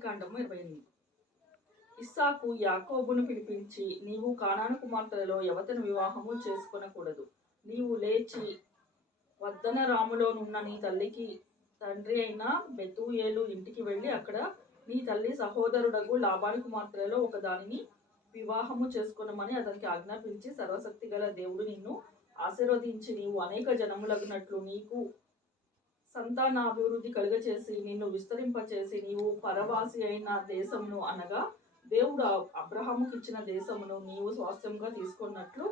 ఆదికాండము 28. ఇస్సాకు యాకోబును పిలిపించి, నీవు కానాను కుమార్తెలలో ఎవతను వివాహము చేసుకొనకూడదు. నీవు లేచి వద్దనరాములోనున్న నీ తల్లికి తండ్రి అయిన బెతూయేలు ఇంటికి వెళ్ళి అక్కడ నీ తల్లి సహోదరుడగు లాబాను కుమార్తెలలో ఒకదానిని వివాహము చేసుకొనమని అతనికి ఆజ్ఞాపించి, సర్వశక్తి గల దేవుడు నిన్ను ఆశీర్వదించి నీవు అనేక జనములగునట్లు నీకు సంతానాభివృద్ధి కలుగచేసి నిన్ను విస్తరింపచేసి నీవు పరవాసి అయిన దేశమును అనగా దేవుడు అబ్రహాముకి ఇచ్చిన దేశమును నీవు స్వాస్థ్యంగా తీసుకున్నట్లు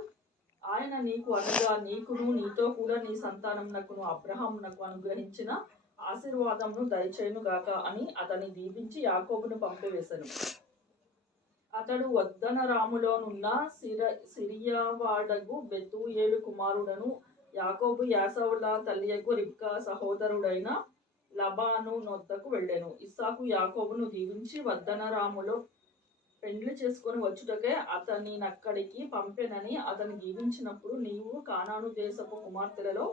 ఆయన నీకు అనగా నీకును నీతో కూడా నీ సంతానమునకును అబ్రహామునకు అనుగ్రహించిన ఆశీర్వాదమును దయచేయును గాక అని అతన్ని దీవించి యాకోబును పంపివేశను. అతడు వద్దనరాములోనున్న సిరియావాడగు బెతూయేలు కుమారుడను యాకోబు యాసవుల తల్లియగు రిబ్కా సహోదరుడైన లబాను నొద్దకు వెళ్ళెను. ఇస్సాకు యాకోబును దీవించి వద్దనరాములో పెండ్లి చేసుకొని వచ్చుటకే అతని నక్కడికి పంపెనని అతని దీవించినప్పుడు, నీవు కానాను దేశపు కుమార్తెలలో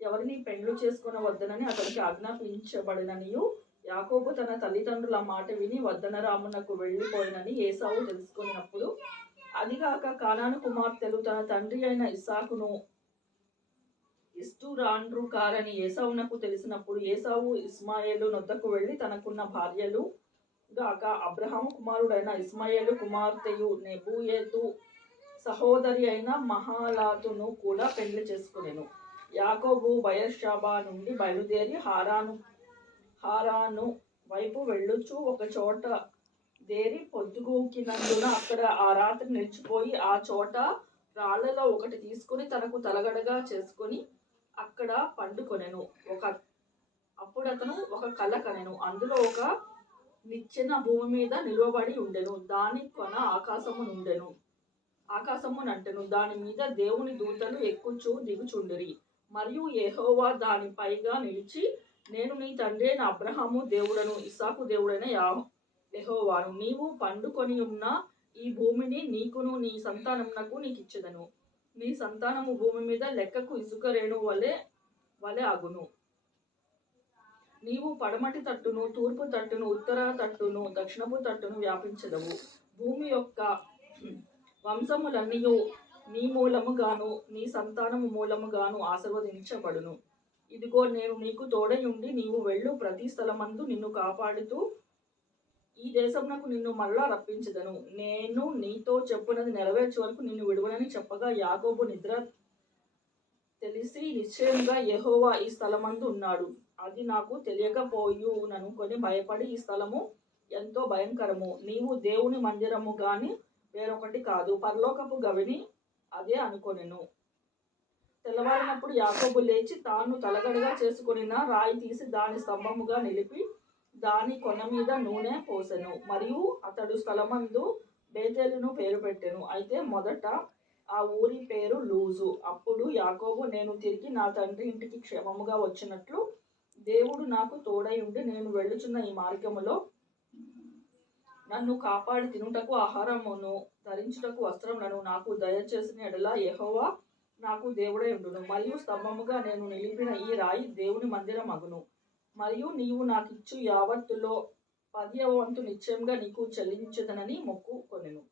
ఎవరిని పెండ్లు చేసుకొని వద్దనని అతనికి ఆజ్ఞాపించబడిననియు యాకోబు తన తల్లిదండ్రుల మాట విని వద్దనరామునకు వెళ్ళిపోయినని ఏసావు తెలుసుకున్నప్పుడు, అదిగాక కానాను కుమార్తెలు తన తండ్రి అయిన ఇస్సాకును ఇష్టురాండ్రు కారని ఏసావునకు తెలిసినప్పుడు, ఏసావు ఇస్మాయేలు నొద్దకు వెళ్ళి తనకున్న భార్యలు గాక అబ్రహాము కుమారుడైన ఇస్మాయేలు కుమార్తెయు నెబూయేతు సహోదరి అయిన మహాలాతును కూడా పెళ్లి చేసుకునేను. యాకోబు బయర్షాబా నుండి బయలుదేరి హారాను వైపు వెళ్ళుచు ఒక చోట దేరి పొద్దుగూకినందున అక్కడ ఆ రాత్రి నిలిచిపోయి ఆ చోట రాళ్లలో ఒకటి తీసుకుని తనకు తలగడగా చేసుకొని అక్కడ పండుకొనెను. అప్పుడతను ఒక కల కనెను. అందులో ఒక నిచ్చెన భూమి మీద నిలువబడి ఉండెను. దాని కొన ఆకాశమునంటెను. దాని మీద దేవుని దూతలు ఎక్కుచూ దిగుచుండిరి. మరియు యెహోవా దాని పైగా నిలిచి, నేను నీ తండ్రి అయిన అబ్రహాము దేవుడను ఇస్సాకు దేవుడైన యెహోవాను. నీవు పండుకొని ఉన్న ఈ భూమిని నీకును నీ సంతానమునకు నీకిచ్చెదను. నీ సంతానము భూమి మీద లెక్కకు ఇసుక రేణువు వలె అగును. నీవు పడమటి తట్టును, తూర్పు తట్టును, ఉత్తర తట్టును, దక్షిణపు తట్టును వ్యాపించెదవు. భూమి యొక్క వంశములన్నీయు నీ మూలముగాను నీ సంతానము మూలముగాను ఆశీర్వదించబడును. ఇదిగో, నేను నీకు తోడయుండి నీవు వెళ్ళు ప్రతి స్థలమందు నిన్ను కాపాడుతూ ఈ దేశమునకు నిన్ను మరలా రప్పించెదను. నేను నీతో చెప్పునది నెరవేర్చే వరకు నిన్ను విడువనని చెప్పగా, యాకోబు నిద్ర తెలిసి నిశ్చయముగా యెహోవా ఈ స్థలమందు ఉన్నాడు, అది నాకు తెలియకపోయుననుకొని భయపడి, ఈ స్థలము ఎంతో భయంకరము, నీవు దేవుని మందిరము గాని వేరొకటి కాదు, పరలోకపు గవిని అదే అనుకొనెను. తెల్లవారినప్పుడు యాకోబు లేచి తాను తలగడగా చేసుకొనిన రాయి తీసి దాని స్తంభముగా నిలిపి దాని కొన మీద నూనె పోసెను. మరియు అతడు స్థలమందు బేతేలును పేరు పెట్టెను. అయితే మొదట ఆ ఊరి పేరు లూజు. అప్పుడు యాకోబు, నేను తిరిగి నా తండ్రి ఇంటికి క్షేమముగా వచ్చినట్లు దేవుడు నాకు తోడై ఉండి నేను వెళ్ళుచున్న ఈ మార్గములో నన్ను కాపాడి తినుటకు ఆహారమును ధరించుటకు వస్త్రములను నాకు దయచేసిన ఎడల యెహోవా నాకు దేవుడై ఉండును. మరియు స్తంభముగా నేను నిలిపిన ఈ రాయి దేవుని మందిరం అగును. మరియు నీవు నాకిచ్చు యావత్తులో 10వ వంతు నిశ్చయముగా నీకు చెల్లించుదనని మొక్కుకొనెను.